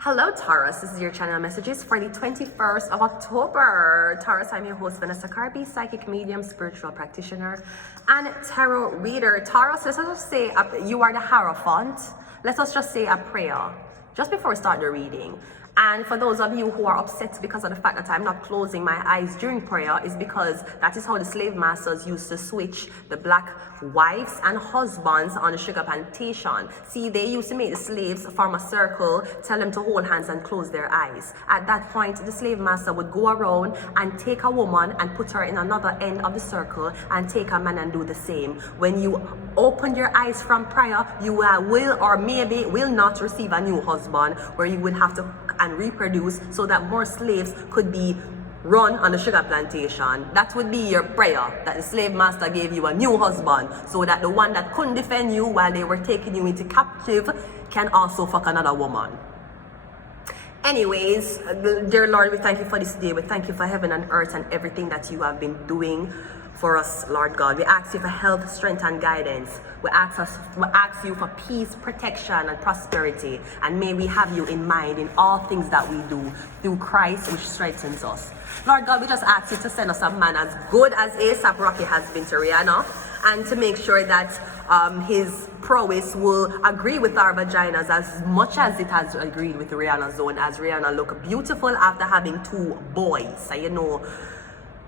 Hello Taurus, this is your channel messages for the 21st of October. Taurus, I'm your host Vanessa Carby, psychic medium, spiritual practitioner, and tarot reader. Taurus, let's just say you are the Hierophant. Let us just say a prayer just before we start the reading. And for those of you who are upset because of the fact that I'm not closing my eyes during prayer, is because that is how the slave masters used to switch the black wives and husbands on the sugar plantation. See, they used to make the slaves form a circle, tell them to hold hands and close their eyes. At that point, the slave master would go around and take a woman and put her in another end of the circle and take a man and do the same. When you open your eyes from prayer, you will or maybe will not receive a new husband, where you would have to and reproduce so that more slaves could be run on the sugar plantation. That would be your prayer, that the slave master gave you a new husband, so that the one that couldn't defend you while they were taking you into captive can also fuck another woman. Anyways, dear Lord, we thank you for this day. We thank you for heaven and earth and everything that you have been doing for us, Lord God. We ask you for health, strength, and guidance. We ask you for peace, protection, and prosperity. And may we have you in mind in all things that we do through Christ, which strengthens us. Lord God, we just ask you to send us a man as good as A$AP Rocky has been to Rihanna, and to make sure that his prowess will agree with our vaginas as much as it has agreed with Rihanna's own, as Rihanna look beautiful after having 2 boys. So you know,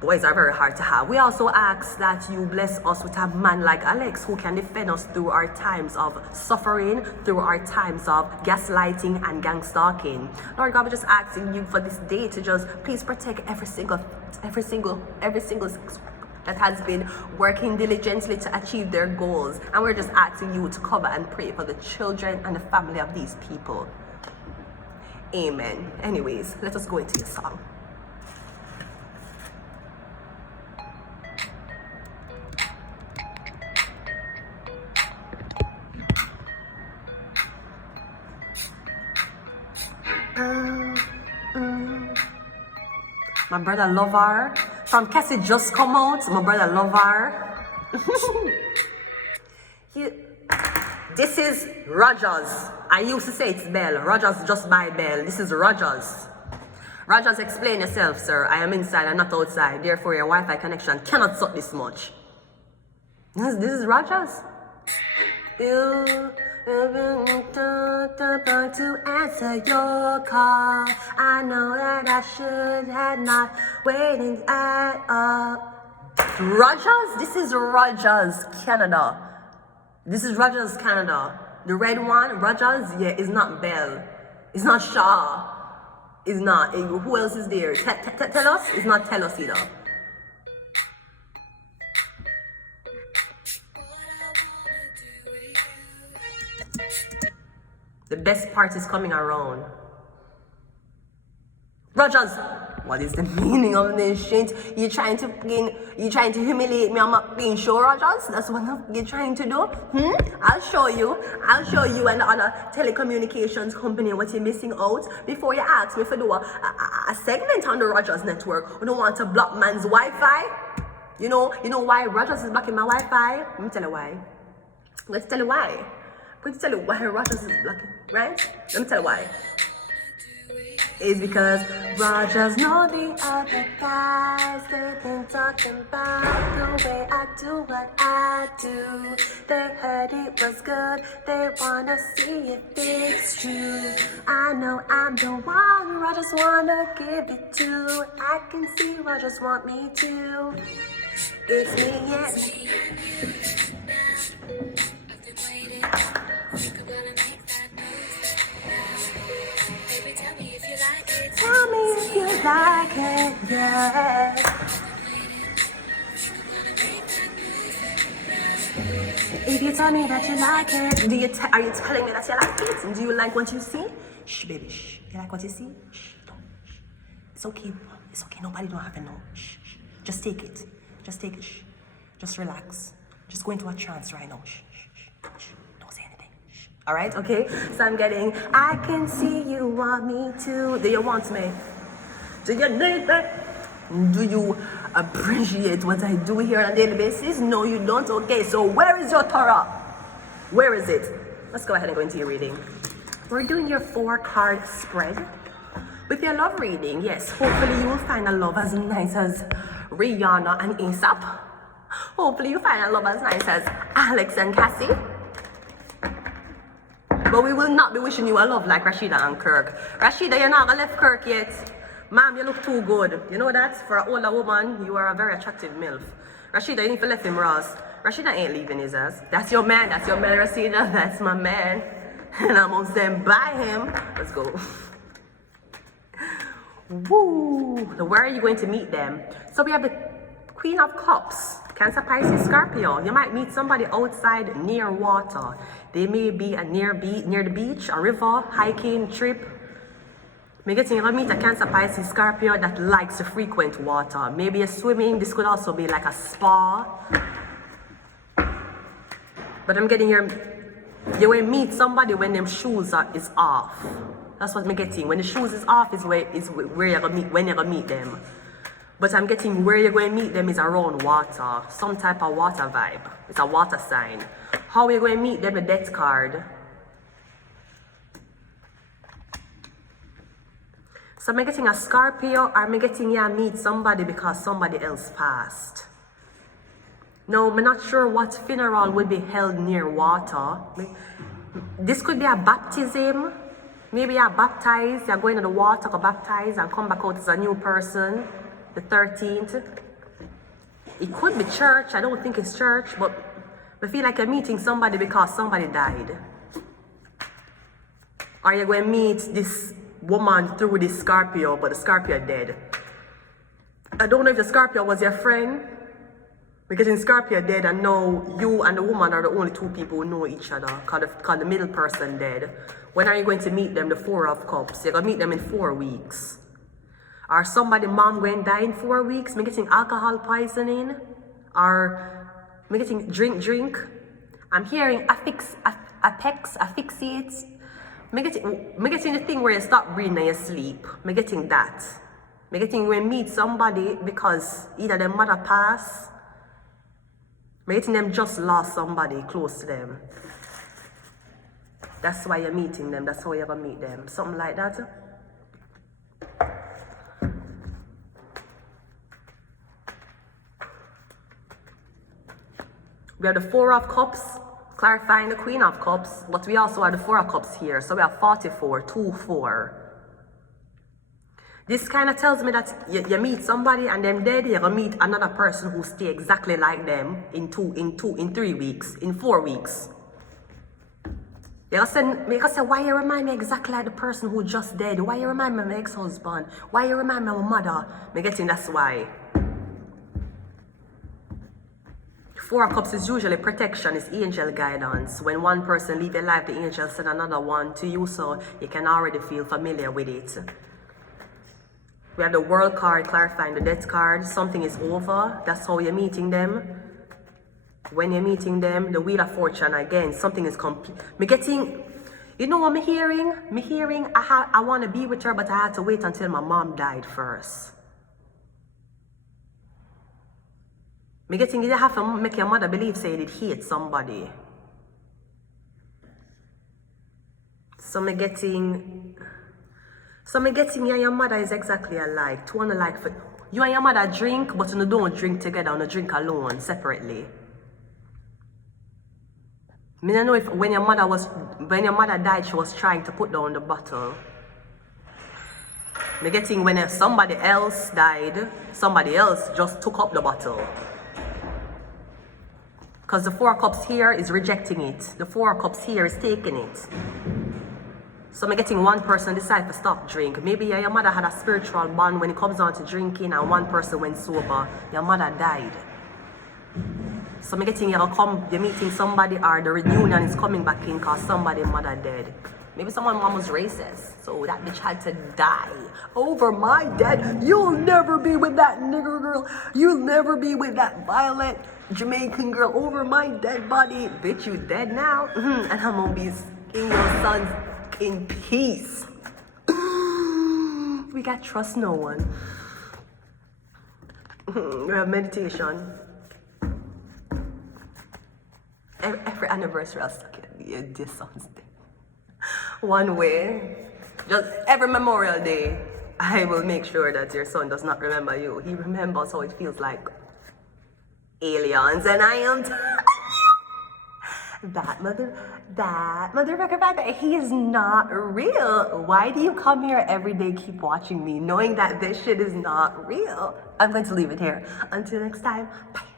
boys are very hard to have. We also ask that you bless us with a man like Alex, who can defend us through our times of suffering, through our times of gaslighting and gang stalking. Lord God, we're just asking you for this day to just please protect every single that has been working diligently to achieve their goals. And we're just asking you to cover and pray for the children and the family of these people. Amen. Anyways, let us go into the song. My brother love her. From Cassie just come out. My brother love her. This is Rogers. I used to say it's Bell. Rogers just buy Bell. This is Rogers. Rogers, explain yourself, sir. I am inside, I'm not outside. Therefore, your Wi-Fi connection cannot suck this much. This is Rogers. To answer your call, I know that I should have not waited at all. Rogers? This is Rogers, Canada. This is Rogers, Canada. The red one, Rogers, yeah, is not Bell. It's not Shaw. It's not. Who else is there? Tell us? It's not tell us either. The best part is coming around. Rogers, what is the meaning of this shit? You trying to humiliate me? I'm not being sure, Rogers. That's what you're trying to do. I'll show you and the other telecommunications company what you're missing out. Before you ask me for do a segment on the Rogers network, we don't want to block man's Wi-Fi. You know why Rogers is blocking my Wi-Fi? Let me tell you why. Let's tell you why. I'm going to tell you why Rogers is blocking, right? Let me tell you why. It's because Rogers know the other guys. They've been talking about the way I do what I do. They heard it was good. They wanna see if it's true. I know I'm the one Rogers wanna give it to. I can see Rogers want me to. It's me, yes. Tell me if you like it, yeah. If you tell me that you like it, are you telling me that you like it? Do you like what you see? Shh, baby, shh. You like what you see? Shh, don't. Shh. It's okay. It's okay. Nobody don't have to know. Shh, shh. Just take it. Just take it. Shh. Just relax. Just go into a trance right now. Shh, shh, shh, shh. Don't say anything. Shh. All right, okay? So I'm getting, I can see you want me to. Do you want me? Do you need me? Do you appreciate what I do here on a daily basis? No, you don't. Okay, so where is your Torah? Where is it? Let's go ahead and go into your reading. we're doing your 4-card spread with your love reading. Yes, hopefully you will find a love as nice as Rihanna and ASAP. Hopefully you find a love as nice as Alex and Cassie. But we will not be wishing you a love like Rashida and Kirk. Rashida, you're not gonna left Kirk yet. Ma'am, you look too good. You know that? For an older woman, you are a very attractive MILF. Rashida, you need to left him, Ross. Rashida ain't leaving his ass. That's your man, Rashida. That's my man. And I'm gonna stand by him. Let's go. Woo! Where are you going to meet them? So we have the Queen of Cups, Cancer, Pisces, Scorpio. You might meet somebody outside near water. They may be near the beach, a river, hiking, trip. Maybe you're going to meet a Cancer, Pisces, Scorpio that likes to frequent water. Maybe a swimming. This could also be like a spa. But I'm getting you will meet somebody when them shoes is off. That's what I'm getting. When the shoes is off is where you're gonna meet, when you're gonna meet them. But I'm getting where you're going to meet them is around water. Some type of water vibe. It's a water sign. How are you going to meet them? The death card. So am I getting a Scorpio, or am I getting meet somebody because somebody else passed? No, I'm not sure what funeral would be held near water. This could be a baptism. Maybe you're baptized, you're going to the water, go baptize and come back out as a new person. The 13th. It could be church. I don't think it's church, but I feel like you're meeting somebody because somebody died. Or you're going to meet this woman through this Scorpio, but the Scorpio dead. I don't know if the Scorpio was your friend, because in Scorpio dead, and now you and the woman are the only two people who know each other, because the middle person dead. When are you going to meet them? The 4 of Cups. You're going to meet them in 4 weeks. Or somebody mom going to die in 4 weeks. Me getting alcohol poisoning. Or me getting drink. I'm hearing asphyxiate. Me getting the thing where you stop breathing and you sleep. Me getting that. Me getting when meet somebody because either their mother passed. Me getting them just lost somebody close to them. That's why you're meeting them. That's how you're gonna meet them. Something like that. We have the 4 of Cups, clarifying the Queen of Cups, but we also have the 4 of Cups here. So we have 44, 2, 4. This kind of tells me that you meet somebody and then dead, you're gonna meet another person who stay exactly like them in 3 weeks, in 4 weeks. You're gonna say, why you remind me exactly like the person who just dead? Why you remind me of my ex-husband? Why you remind me of my mother? Me getting that's why. 4 of Cups is usually protection, it's angel guidance. When one person leave your life, the angel send another one to you, so you can already feel familiar with it. We have the World card clarifying the death card. Something is over. That's how you're meeting them. When you're meeting them, the Wheel of Fortune again, something is complete. Me getting, you know what I'm hearing? Me hearing, I want to be with her, but I had to wait until my mom died first. Me getting, you have to make your mother believe, say, you did hate somebody. So me getting, you and your mother is exactly alike. Two alike. For you and your mother drink, but you don't drink together, you drink alone, separately. I don't know if when your mother died, she was trying to put down the bottle. Me getting when somebody else died, somebody else just took up the bottle. Because the 4 of Cups here is rejecting it. The 4 of Cups here is taking it. So I'm getting one person decide to stop drink. Maybe your mother had a spiritual bond when it comes down to drinking and one person went sober. Your mother died. So I'm getting you're meeting somebody or the reunion is coming back in because somebody's mother dead. Maybe someone's mom was racist. So that bitch had to die over my dead. You'll never be with that nigger girl. You'll never be with that violent Jamaican girl over my dead body. Bitch, you dead now? And I'm gonna be in your sons in peace. We got trust no one. We have meditation. Every anniversary I'll suck it. This sounds dead. one way. Just every Memorial Day, I will make sure that your son does not remember you. He remembers how it feels like aliens, and I am that motherfucker fact that he is not real. Why do you come here every day, keep watching me, knowing that this shit is not real? I'm going to leave it here. Until next time, bye.